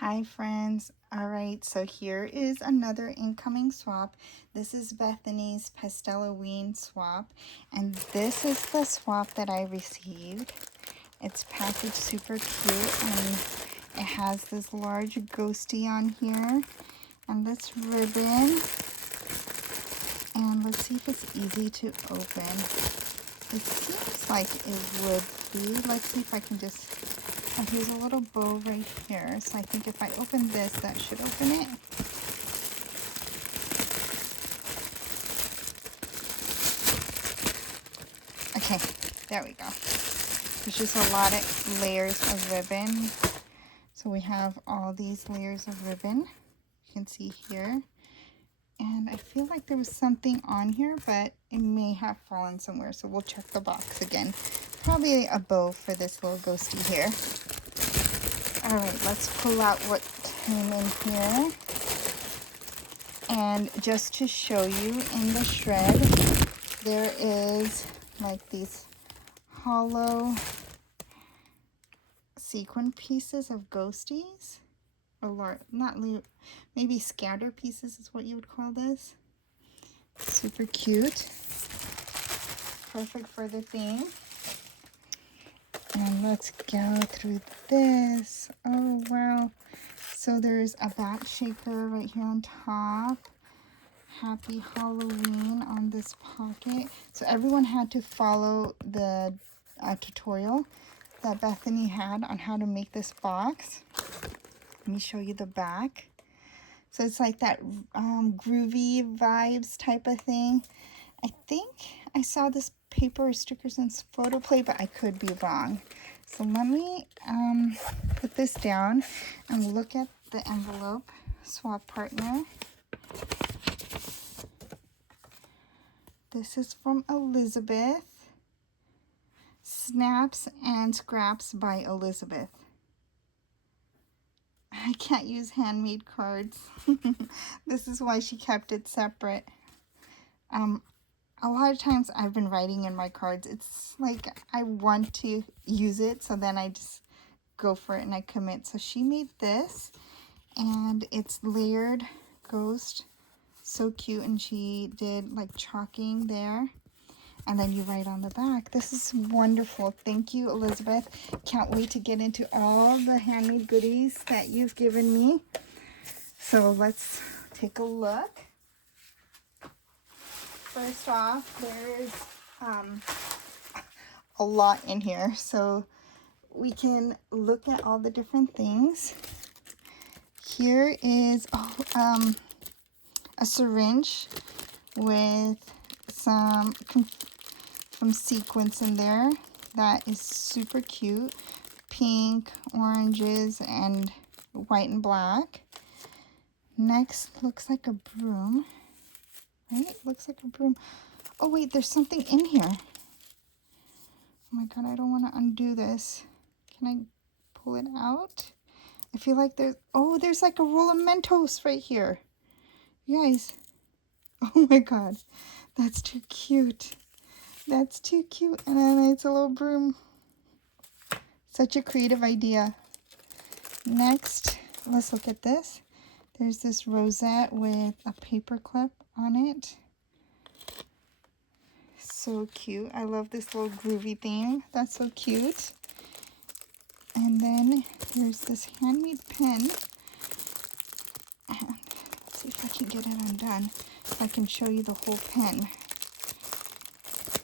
Hi friends. All right, so here is another incoming swap. This is Bethany's Pasteloween Swap, and this is the swap that I received. It's packaged super cute, and it has this large ghosty on here and this ribbon. And let's see if it's easy to open. It seems like it would be. Let's see if I can just... And here's a little bow right here. So I think if I open this, that should open it. Okay, there we go. There's just a lot of layers of ribbon. So we have all these layers of ribbon. You can see here. And I feel like there was something on here, but it may have fallen somewhere. So we'll check the box again. Probably a bow for this little ghosty here. All right, let's pull out what came in here. And just to show you, in the shred, there is like these hollow sequin pieces of ghosties. Or maybe scatter pieces is what you would call this. Super cute. Perfect for the theme. And let's go through this. Oh, wow. So there's a bat shaker right here on top. Happy Halloween on this pocket. So everyone had to follow the tutorial that Bethany had on how to make this box. Let me show you the back. So it's like that groovy vibes type of thing. I think I saw this paper or stickers in photo play, but I could be wrong. So let me put this down and look at the envelope. Swap partner. This is from Elizabeth. Snaps and Scraps by Elizabeth. I can't use handmade cards. This is why she kept it separate. A lot of times I've been writing in my cards. It's like I want to use it, so then I just go for it and I commit. So she made this, and it's layered ghost. So cute, and she did like chalking there. And then you write on the back. This is wonderful. Thank you, Elizabeth. Can't wait to get into all the handmade goodies that you've given me. So let's take a look. First off, there's a lot in here. So we can look at all the different things. Here is a syringe with some sequins in there. That is super cute. Pink, oranges, and white and black. Next, looks like a broom. Right? Looks like a broom. Oh, wait, there's something in here. Oh my god, I don't want to undo this. Can I pull it out? I feel like there's like a roll of Mentos right here. You guys. Oh my god. That's too cute. That's too cute. And then it's a little broom. Such a creative idea. Next, let's look at this. There's this rosette with a paper clip on it. So cute. I love this little groovy theme. That's so cute. And then there's this handmade pen. And let's see if I can get it undone. So I can show you the whole pen.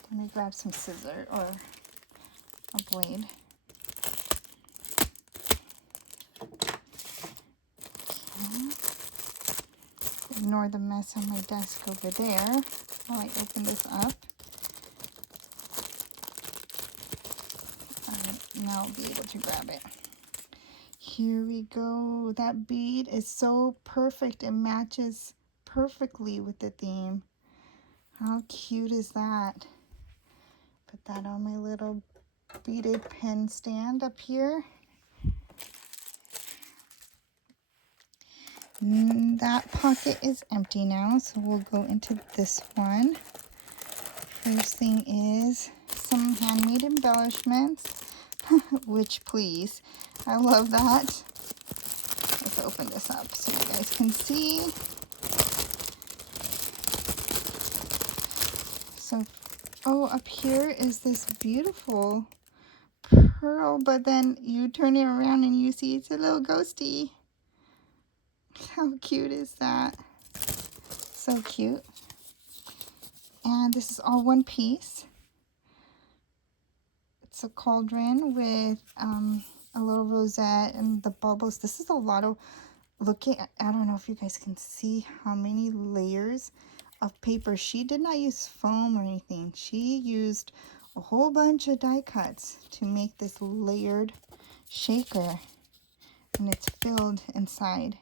Let me grab some scissors or a blade. Okay. Ignore the mess on my desk over there while I open this up. Alright, now I'll be able to grab it. Here we go. That bead is so perfect. It matches perfectly with the theme. How cute is that? Put that on my little beaded pen stand up here. That pocket is empty now, so we'll go into this one. First thing is some handmade embellishments, which please, I love that. open this up so you guys can see. So, oh, up here is this beautiful pearl, but then you turn it around and you see it's a little ghosty. How cute is that? So cute. And this is all one piece. It's a cauldron with a little rosette and the bubbles. This is a lot of, looking, I don't know if you guys can see how many layers of paper. She did not use foam or anything. She used a whole bunch of die cuts to make this layered shaker, and it's filled inside.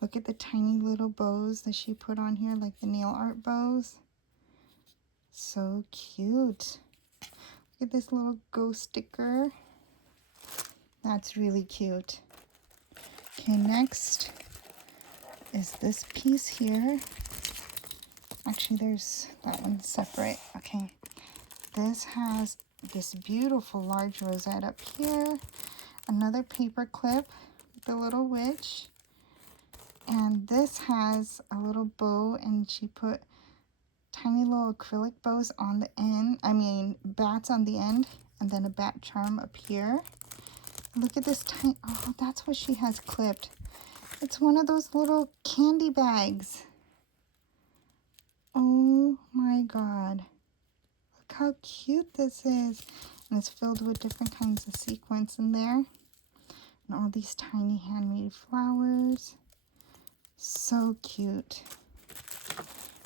Look at the tiny little bows that she put on here, like the nail art bows. So cute. Look at this little ghost sticker. That's really cute. Okay, next is this piece here. Actually, there's that one separate. Okay, this has this beautiful large rosette up here. Another paper clip with the little witch. And this has a little bow, and she put tiny little acrylic bows on the end. I mean, bats on the end, and then a bat charm up here. Look at this tiny, oh, that's what she has clipped. It's one of those little candy bags. Oh my God. Look how cute this is. And it's filled with different kinds of sequins in there. And all these tiny handmade flowers. So cute.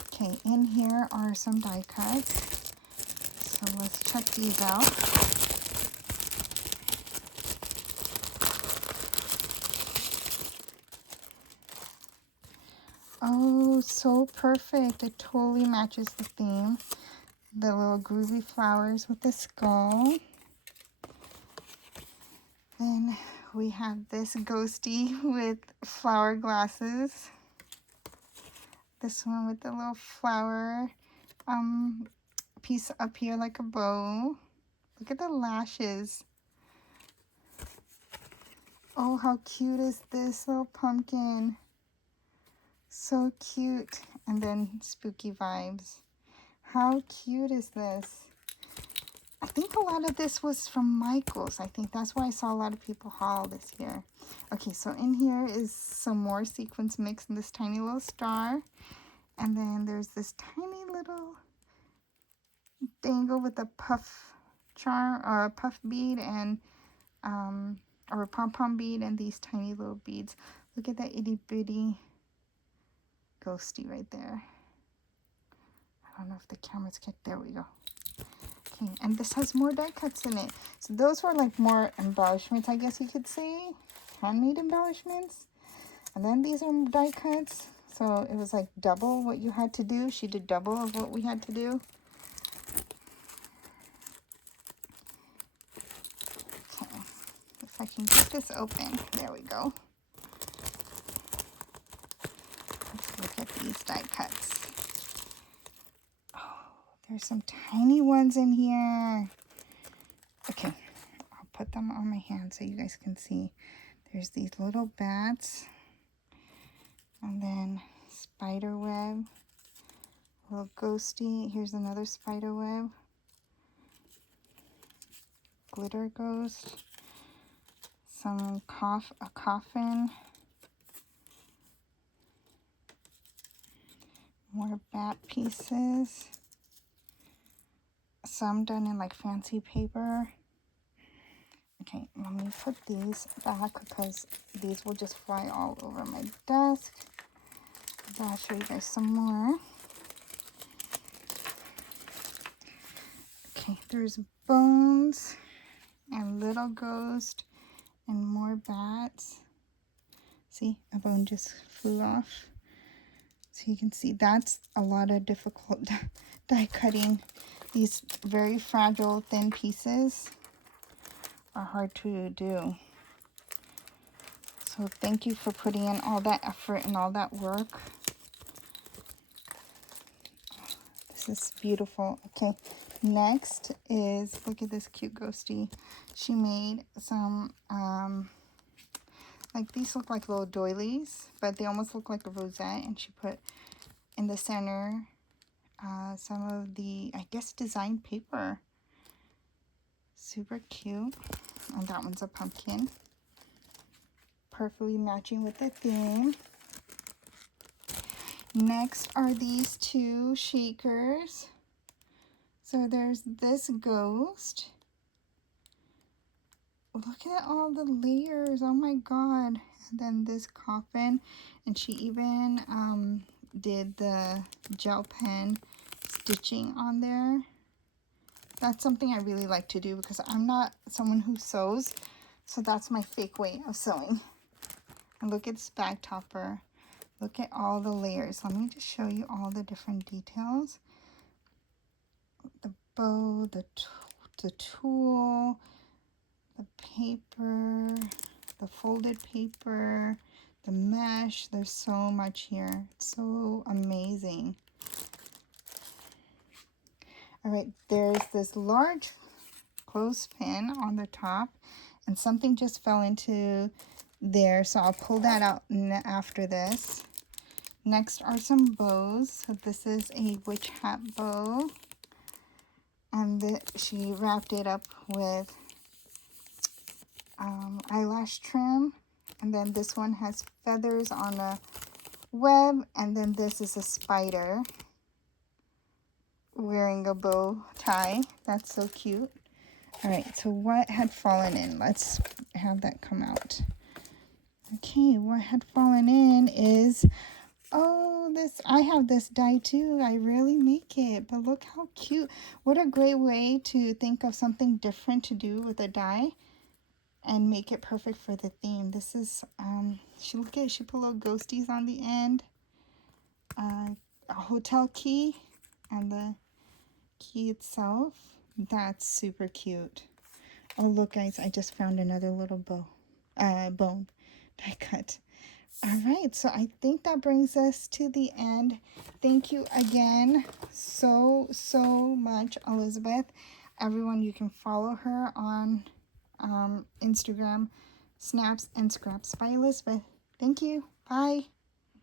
Okay, in here are some die cuts. So let's check these out. Oh, so perfect. It totally matches the theme. The little groovy flowers with the skull. Then we have this ghosty with flower glasses. This one with the little flower piece up here like a bow. Look at the lashes. Oh, how cute is this little pumpkin? So cute. And then spooky vibes. How cute is this? I think a lot of this was from Michael's. I think that's why I saw a lot of people haul this here. Okay, so in here is some more sequins mixed in this tiny little star. And then there's this tiny little dangle with a puff charm, or a puff bead, and or a pom-pom bead, and these tiny little beads. Look at that itty bitty ghosty right there. I don't know if the camera's get, there we go. Okay, and this has more die cuts in it. So those were like more embellishments, I guess you could say. Handmade embellishments. And then these are die cuts. So it was like double what you had to do. She did double of what we had to do. Okay, if I can get this open. There we go. Let's look at these die cuts. Oh, there's some tiny ones in here. Okay, I'll put them on my hand so you guys can see. There's these little bats. And then spider web. Little ghosty. Here's another spider web. Glitter ghost. A coffin. More bat pieces. Some done in like fancy paper. Okay, let me put these back because these will just fly all over my desk. So I'll show you guys some more. Okay, there's bones and little ghost and more bats. See, a bone just flew off. So you can see that's a lot of difficult die cutting. These very fragile, thin pieces are hard to do. So thank you for putting in all that effort and all that work. This is beautiful. Okay, next is, look at this cute ghosty. She made some Like these look like little doilies, but they almost look like a rosette. And she put in the center some of the, I guess, design paper. Super cute. And that one's a pumpkin. Perfectly matching with the theme. Next are these two shakers. So there's this ghost. Look at all the layers. Oh my god. And then this coffin. And she even did the gel pen stitching on there. That's something I really like to do because I'm not someone who sews. So that's my fake way of sewing. And look at this bag topper. Look at all the layers. Let me just show you all the different details. The bow, the tool, the paper, the folded paper, the mesh. There's so much here. It's so amazing. All right, there's this large clothespin on the top, and something just fell into there, so I'll pull that out after this. Next are some bows. So this is a witch hat bow, and she wrapped it up with eyelash trim. And then this one has feathers on a web, and then this is a spider wearing a bow tie. That's so cute. All right, so what had fallen in? Let's have that come out. Okay, what had fallen in is, oh, this, I have this die too. I rarely make it, but look how cute. What a great way to think of something different to do with a die and make it perfect for the theme. This is, she put little ghosties on the end, a hotel key, and the key itself. That's super cute. Oh, look, guys, I just found another little bone die cut. All right, so I think that brings us to the end. Thank you again so much, Elizabeth. Everyone, you can follow her on Instagram, Snaps and Scraps by Elizabeth. Thank you. Bye.